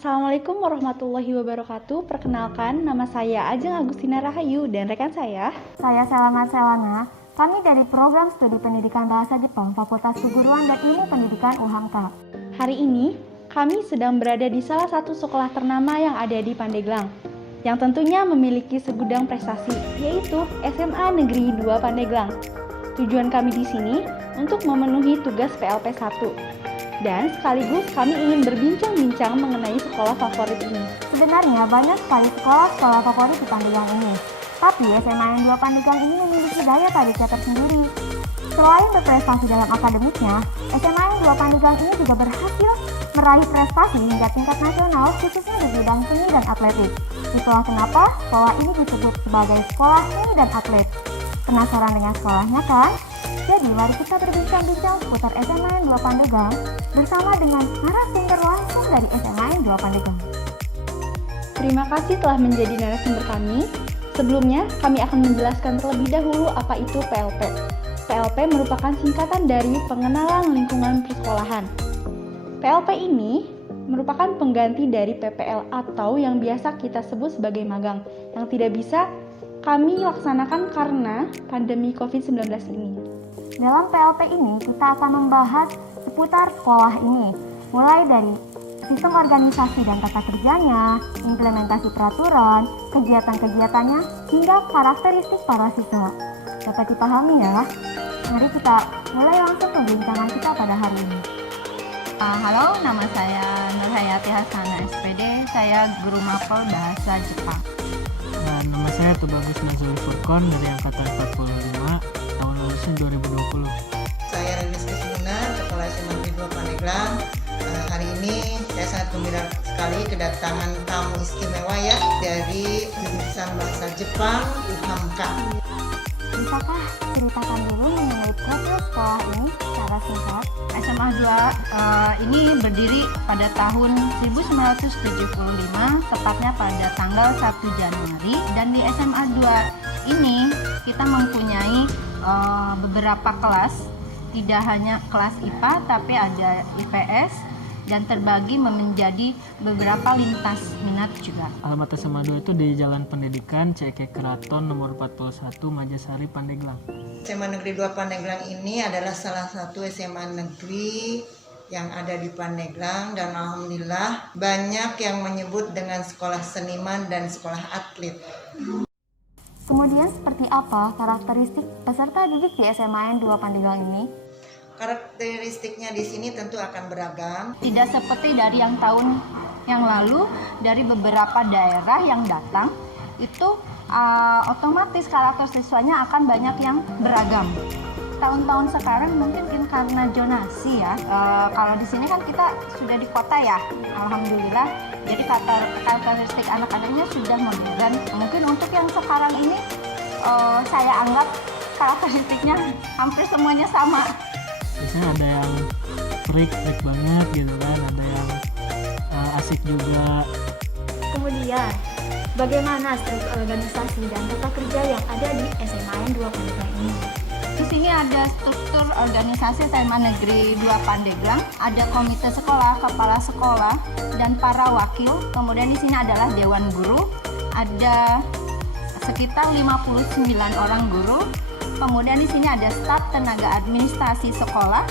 Assalamualaikum warahmatullahi wabarakatuh. Perkenalkan, nama saya Ajeng Agustina Rahayu dan rekan saya Selana Selana. Kami dari Program Studi Pendidikan Bahasa Jepang Fakultas Keguruan dan Ilmu Pendidikan UHAMKA. Hari ini, kami sedang berada di salah satu sekolah ternama yang ada di Pandeglang, yang tentunya memiliki segudang prestasi, yaitu SMA Negeri 2 Pandeglang. Tujuan kami di sini untuk memenuhi tugas PLP 1. Dan sekaligus kami ingin berbincang-bincang mengenai sekolah favorit ini. Sebenarnya banyak sekali sekolah-sekolah favorit di Pandeglang ini. Tapi SMA yang 2 Pandeglang ini memiliki daya tariknya tersendiri. Selain berprestasi dalam akademiknya, SMA yang 2 Pandeglang ini juga berhasil meraih prestasi hingga tingkat nasional khususnya di bidang seni dan atletik. Itulah kenapa sekolah ini disebut sebagai sekolah seni dan atlet. Penasaran dengan sekolahnya kan? Jadi mari kita berbincang-bincang seputar SMA yang 2 Pandeglang bersama dengan narasumber langsung dari SMA yang 2 Pandeglang. Terima kasih telah menjadi narasumber kami. Sebelumnya, kami akan menjelaskan terlebih dahulu apa itu PLP. PLP merupakan singkatan dari Pengenalan Lingkungan Persekolahan. PLP ini merupakan pengganti dari PPL atau yang biasa kita sebut sebagai magang, yang tidak bisa kami laksanakan karena pandemi COVID-19 ini. Dalam PLP ini kita akan membahas seputar sekolah ini, mulai dari sistem organisasi dan tata kerjanya, implementasi peraturan, kegiatan-kegiatannya, hingga karakteristik para siswa. Dapat dipahami ya? Mari kita mulai langsung pembincangan kita pada hari ini. Halo, nama saya Nurhayati Hasana SPD, saya guru mapel bahasa Jepang. Nama saya Tubagus Nazuli Furkon dari Angkatan 45, tahun lulusnya 2020. Saya Renis Krismuna, Kepala SMA Negeri 2 Pandeglang. Hari ini saya sangat gembira sekali kedatangan tamu istimewa ya dari jurusan Bahasa Jepang UHAMKA. Bisakah ceritakan dulu mengenai profil sekolah ini secara singkat? SMA 2 ini berdiri pada tahun 1975, tepatnya pada tanggal 1 Januari. Dan di SMA 2 ini kita mempunyai beberapa kelas, tidak hanya kelas IPA tapi ada IPS, dan terbagi menjadi beberapa lintas minat juga. Alamat SMA 2 itu di Jalan Pendidikan CK Keraton nomor 41 Majasari Pandeglang. SMA Negeri 2 Pandeglang ini adalah salah satu SMA negeri yang ada di Pandeglang, dan alhamdulillah banyak yang menyebut dengan sekolah seniman dan sekolah atlet. Kemudian seperti apa karakteristik peserta didik di SMA yang 2 Pandeglang ini? Karakteristiknya di sini tentu akan beragam. Tidak seperti dari yang tahun yang lalu, dari beberapa daerah yang datang, itu otomatis karakter siswanya akan banyak yang beragam. Tahun-tahun sekarang mungkin karena zonasi ya, kalau di sini kan kita sudah di kota ya, alhamdulillah. Jadi karakteristik anak-anaknya sudah modern. Mungkin untuk yang sekarang ini saya anggap karakteristiknya hampir semuanya sama. Biasanya ada yang freak banget gitu kan, ada yang asik juga. Kemudian, bagaimana struktur organisasi dan tata kerja yang ada di SMA yang 2 Pandeglang ini? Di sini ada struktur organisasi SMA Negeri 2 Pandeglang, ada komite sekolah, kepala sekolah, dan para wakil. Kemudian di sini adalah dewan guru, ada sekitar 59 orang guru. Kemudian di sini ada staf tenaga administrasi sekolah,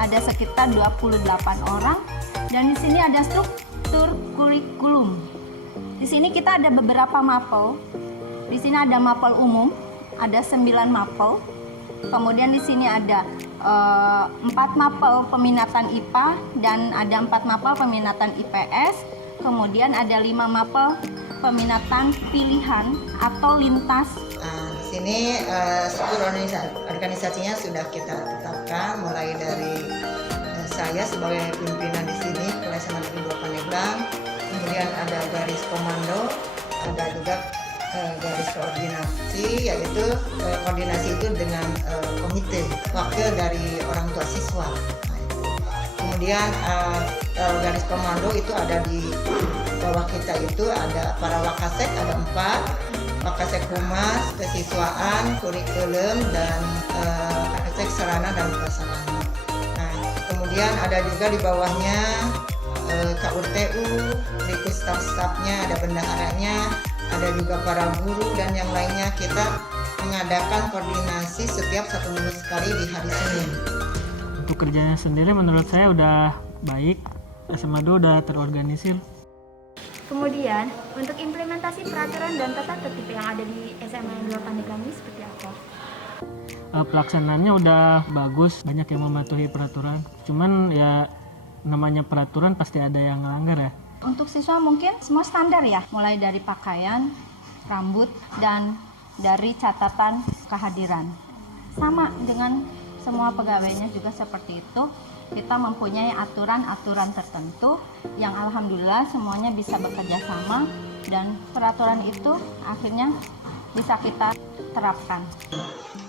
ada sekitar 28 orang, dan di sini ada struktur kurikulum. Di sini kita ada beberapa mapel. Di sini ada mapel umum, ada 9 mapel. Kemudian di sini ada 4 mapel peminatan IPA dan ada 4 mapel peminatan IPS. Kemudian ada 5 mapel peminatan pilihan atau lintas. Di sini struktur organisasinya sudah kita tetapkan, mulai dari saya sebagai pimpinan di sini Kepala SMA Negeri 2 Pandeglang. Kemudian ada garis komando, ada juga garis koordinasi, yaitu koordinasi itu dengan komite wakil dari orang tua siswa. Kemudian garis komando itu ada di bawah kita, itu ada para wakasek, ada 4 wakasek humas, kesiswaan, kurikulum, dan wakasek sarana dan prasarana. Nah, kemudian ada juga di bawahnya KUTU, berikut staf-stafnya, ada bendaharanya, ada juga para guru dan yang lainnya. Kita mengadakan koordinasi setiap 1 minggu sekali di hari Senin. Untuk kerjanya sendiri menurut saya udah baik, SMA 2 udah terorganisir. Kemudian, untuk implementasi peraturan dan tata tertib yang ada di SMA 2 Pandeglang ini seperti apa? Pelaksanaannya udah bagus, banyak yang mematuhi peraturan. Cuman ya namanya peraturan pasti ada yang ngelanggar ya. Untuk siswa mungkin semua standar ya, mulai dari pakaian, rambut, dan dari catatan kehadiran. Sama dengan semua pegawainya juga seperti itu. Kita mempunyai aturan-aturan tertentu yang alhamdulillah semuanya bisa bekerja sama dan peraturan itu akhirnya bisa kita terapkan.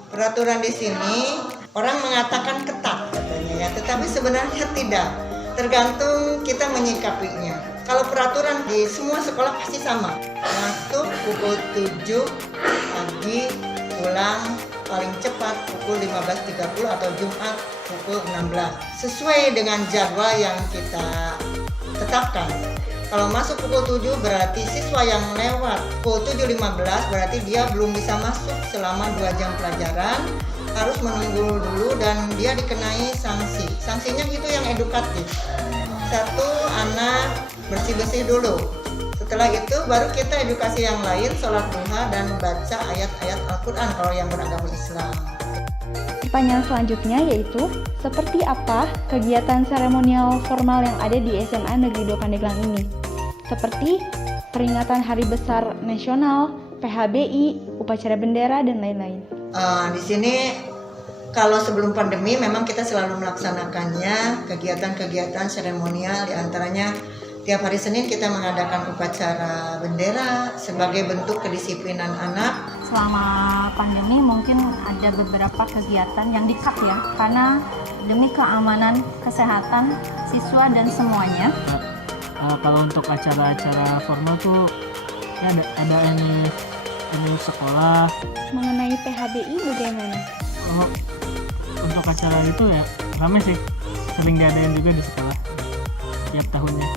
Peraturan di sini orang mengatakan ketat katanya ya, tetapi sebenarnya tidak. Tergantung kita menyikapinya. Kalau peraturan di semua sekolah pasti sama. Masuk pukul 7 pagi, pulang paling cepat pukul 15.30 atau Jumat pukul 16. Sesuai dengan jadwal yang kita tetapkan. Kalau masuk pukul 7 berarti siswa yang lewat pukul 7.15 berarti dia belum bisa masuk selama 2 jam pelajaran, harus menunggu dulu dan dia dikenai sanksi. Sanksinya itu yang edukatif. 1, anak bersih-bersih dulu. Setelah itu baru kita edukasi yang lain, sholat duha dan baca ayat-ayat Al-Quran kalau yang beragama Islam. Pertanyaan selanjutnya yaitu, seperti apa kegiatan seremonial formal yang ada di SMA Negeri 2 Pandeglang ini? Seperti peringatan Hari Besar Nasional, PHBI, upacara bendera, dan lain-lain. Di sini kalau sebelum pandemi memang kita selalu melaksanakannya kegiatan-kegiatan seremonial, diantaranya tiap hari Senin kita mengadakan upacara bendera sebagai bentuk kedisiplinan anak. Selama pandemi mungkin ada beberapa kegiatan yang di-cut ya, karena demi keamanan, kesehatan siswa dan semuanya. Kalau untuk acara-acara formal tuh ya ada ini sekolah. Mengenai PHBI bagaimana? Untuk acara itu ya ramai sih, sering diadain juga di sekolah tiap tahunnya.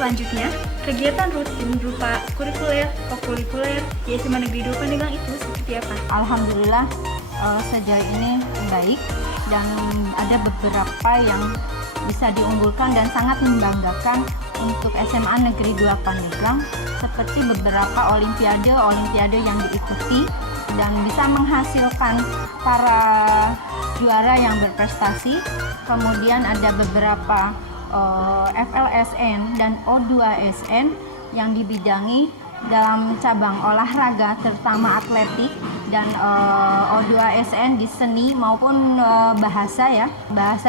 Selanjutnya, kegiatan rutin berupa kurikuler, kokurikuler di SMA Negeri 2 Pandeglang itu seperti apa? Alhamdulillah sejauh ini baik dan ada beberapa yang bisa diunggulkan dan sangat membanggakan untuk SMA Negeri 2 Pandeglang, seperti beberapa olimpiade yang diikuti dan bisa menghasilkan para juara yang berprestasi. Kemudian ada beberapa FLSN dan O2SN yang dibidangi dalam cabang olahraga terutama atletik dan O2SN di seni maupun bahasa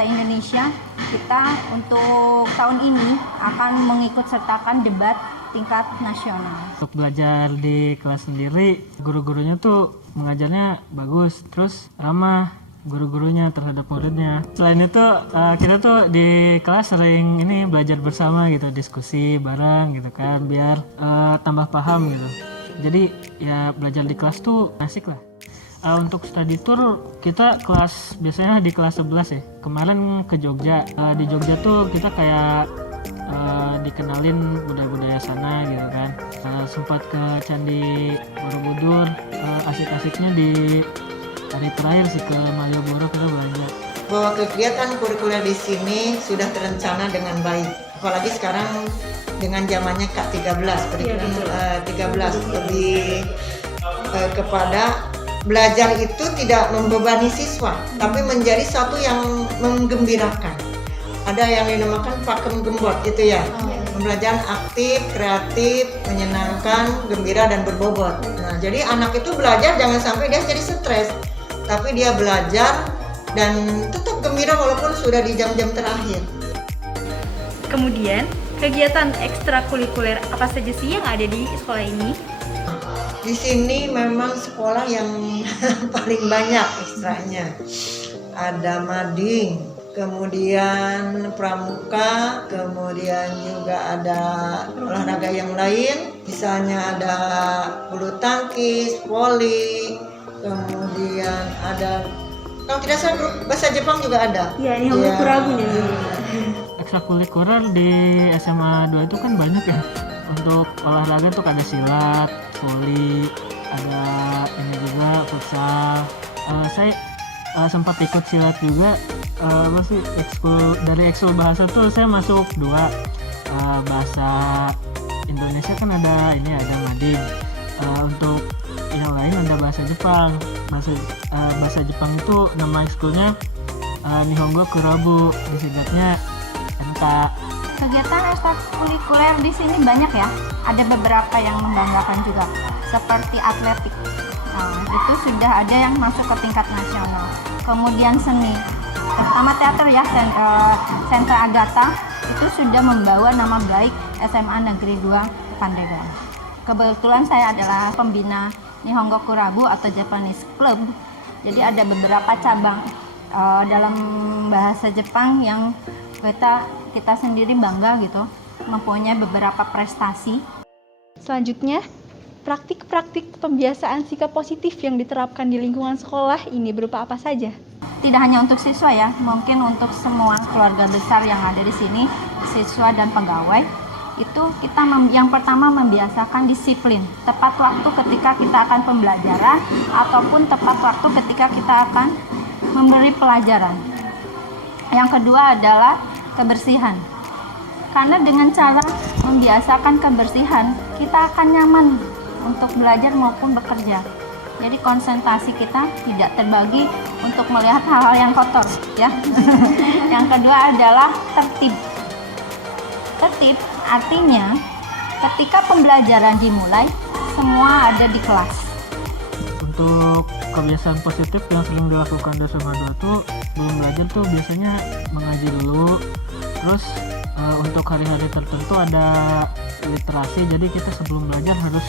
Indonesia. Kita untuk tahun ini akan mengikut sertakan debat tingkat nasional. Untuk belajar di kelas sendiri, guru-gurunya tuh mengajarnya bagus, terus ramah guru-gurunya terhadap muridnya. Selain itu kita tuh di kelas sering ini belajar bersama gitu, diskusi bareng gitu kan, biar tambah paham gitu. Jadi ya belajar di kelas tuh asik lah. Untuk study tour kita biasanya di kelas 11 ya. Kemarin ke Jogja. Di Jogja tuh kita kayak dikenalin budaya-budaya sana gitu kan. Sempat ke Candi Borobudur. Asik-asiknya di hari terakhir sih ke Malioboro kita belanja. Bahwa kegiatan kurikuler di sini sudah terencana dengan baik. Apalagi sekarang dengan zamannya K13, kurikulum 13 lebih kepada belajar itu tidak membebani siswa, tapi menjadi satu yang menggembirakan. Ada yang dinamakan pakem gembot gitu ya. Pembelajaran aktif, kreatif, menyenangkan, gembira dan berbobot. Nah, jadi anak itu belajar jangan sampai dia jadi stres, tapi dia belajar dan tetap gembira walaupun sudah di jam-jam terakhir. Kemudian, kegiatan ekstrakurikuler apa saja sih yang ada di sekolah ini? Di sini memang sekolah yang paling banyak ekstranya. Ada mading, kemudian pramuka, kemudian juga ada olahraga yang lain. Misalnya ada bulu tangkis, voli, kemudian ada, kalau tidak salah grup bahasa Jepang juga ada. Iya, ini Homo Kuragun ya. ekstrakurikuler di SMA 2 itu kan banyak ya. Untuk olahraga tuh ada silat, voli, ada ini juga futsal. Saya sempat ikut silat juga. Dari ekskul bahasa tuh saya masuk 2. Bahasa Indonesia kan ada mading. Untuk yang lain ada bahasa Jepang. Bahasa Jepang itu nama ekskulnya Nihongo Kurabu, disingkatnya NK. Kegiatan ekstrakurikuler di sini banyak ya. Ada beberapa yang membanggakan juga, seperti atletik. Nah, itu sudah ada yang masuk ke tingkat nasional. Kemudian seni, terutama teater ya, Sentra Agatha itu sudah membawa nama baik SMA Negeri 2 Pandeglang. Kebetulan saya adalah pembina Nihongo Kurabu atau Japanese Club. Jadi ada beberapa cabang dalam bahasa Jepang yang kita sendiri bangga gitu, mempunyai beberapa prestasi. Selanjutnya, praktik-praktik pembiasaan sikap positif yang diterapkan di lingkungan sekolah ini berupa apa saja? Tidak hanya untuk siswa ya, mungkin untuk semua keluarga besar yang ada di sini, siswa dan pegawai, itu kita yang pertama membiasakan disiplin, tepat waktu ketika kita akan pembelajaran ataupun tepat waktu ketika kita akan memberi pelajaran. Yang kedua adalah kebersihan. Karena dengan cara membiasakan kebersihan, kita akan nyaman untuk belajar maupun bekerja. Jadi konsentrasi kita tidak terbagi untuk melihat hal-hal yang kotor, ya. Yang kedua adalah tertib. Tertib artinya ketika pembelajaran dimulai, semua ada di kelas. Untuk kebiasaan positif yang sering dilakukan di SMA 2 tuh belum belajar tuh biasanya mengaji dulu. Terus untuk hari-hari tertentu ada literasi, jadi kita sebelum belajar harus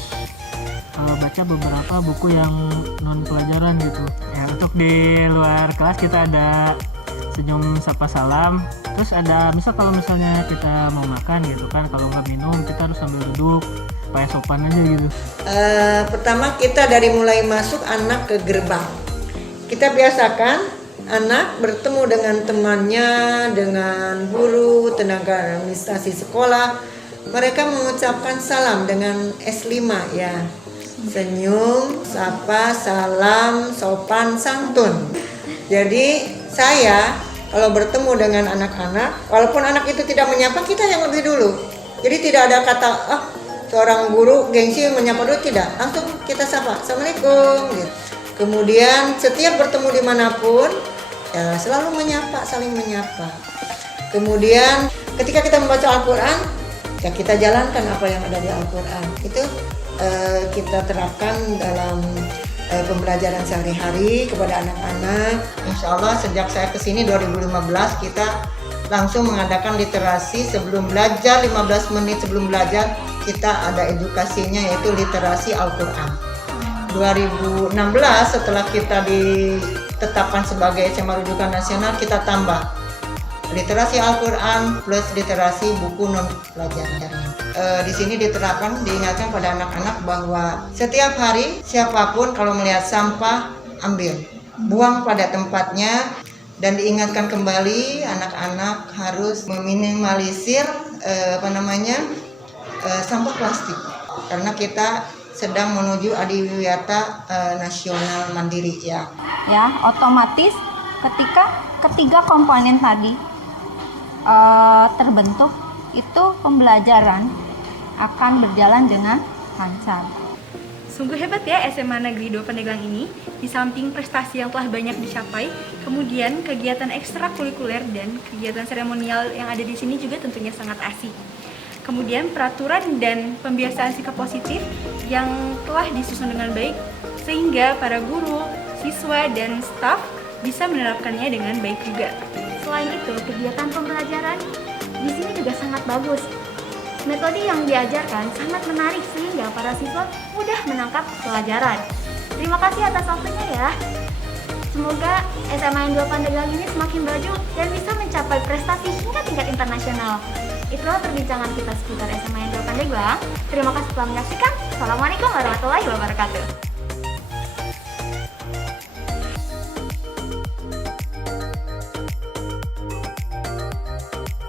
baca beberapa buku yang non pelajaran gitu ya. Untuk di luar kelas kita ada senyum sapa salam. Terus ada kalau misalnya kita mau makan gitu kan, kalau nggak minum kita harus sambil duduk supaya sopan aja gitu. Pertama kita dari mulai masuk anak ke gerbang, kita biasakan anak bertemu dengan temannya, dengan guru, tenaga administrasi sekolah. Mereka mengucapkan salam dengan S5 ya. Senyum, sapa, salam, sopan, santun. Jadi saya kalau bertemu dengan anak-anak, walaupun anak itu tidak menyapa, kita yang lebih dulu. Jadi tidak ada kata, seorang guru gengsi menyapa dulu, tidak. Langsung kita sapa, Assalamualaikum gitu. Kemudian setiap bertemu dimanapun, ya selalu menyapa, saling menyapa. Kemudian ketika kita membaca Al-Quran, ya kita jalankan apa yang ada di Al-Quran. Itu kita terapkan dalam pembelajaran sehari-hari kepada anak-anak. Insya Allah sejak saya kesini 2015 kita langsung mengadakan literasi sebelum belajar, 15 menit sebelum belajar kita ada edukasinya, yaitu literasi Al-Quran. 2016 setelah kita ditetapkan sebagai SMA rujukan nasional, kita tambah literasi Al-Quran plus literasi buku non pelajaran. Di sini diterapkan, diingatkan pada anak-anak bahwa setiap hari siapapun kalau melihat sampah ambil, buang pada tempatnya, dan diingatkan kembali anak-anak harus meminimalisir sampah plastik karena kita sedang menuju adiwiyata nasional mandiri ya. Ya, otomatis ketika ketiga komponen tadi terbentuk, itu pembelajaran akan berjalan dengan lancar. Sungguh hebat ya SMA Negeri 2 Pandeglang ini. Di samping prestasi yang telah banyak dicapai, kemudian kegiatan ekstrakurikuler dan kegiatan seremonial yang ada di sini juga tentunya sangat asik. Kemudian peraturan dan pembiasaan sikap positif yang telah disusun dengan baik sehingga para guru, siswa, dan staf bisa menerapkannya dengan baik juga. Selain itu, kegiatan pembelajaran di sini juga sangat bagus. Metode yang diajarkan sangat menarik sehingga para siswa mudah menangkap pelajaran. Terima kasih atas waktunya ya. Semoga SMA 2 Pandeglang ini semakin maju dan bisa mencapai prestasi hingga tingkat internasional. Itulah perbincangan kita seputar SMA 2 Pandeglang. Terima kasih telah menyaksikan. Assalamualaikum warahmatullahi wabarakatuh.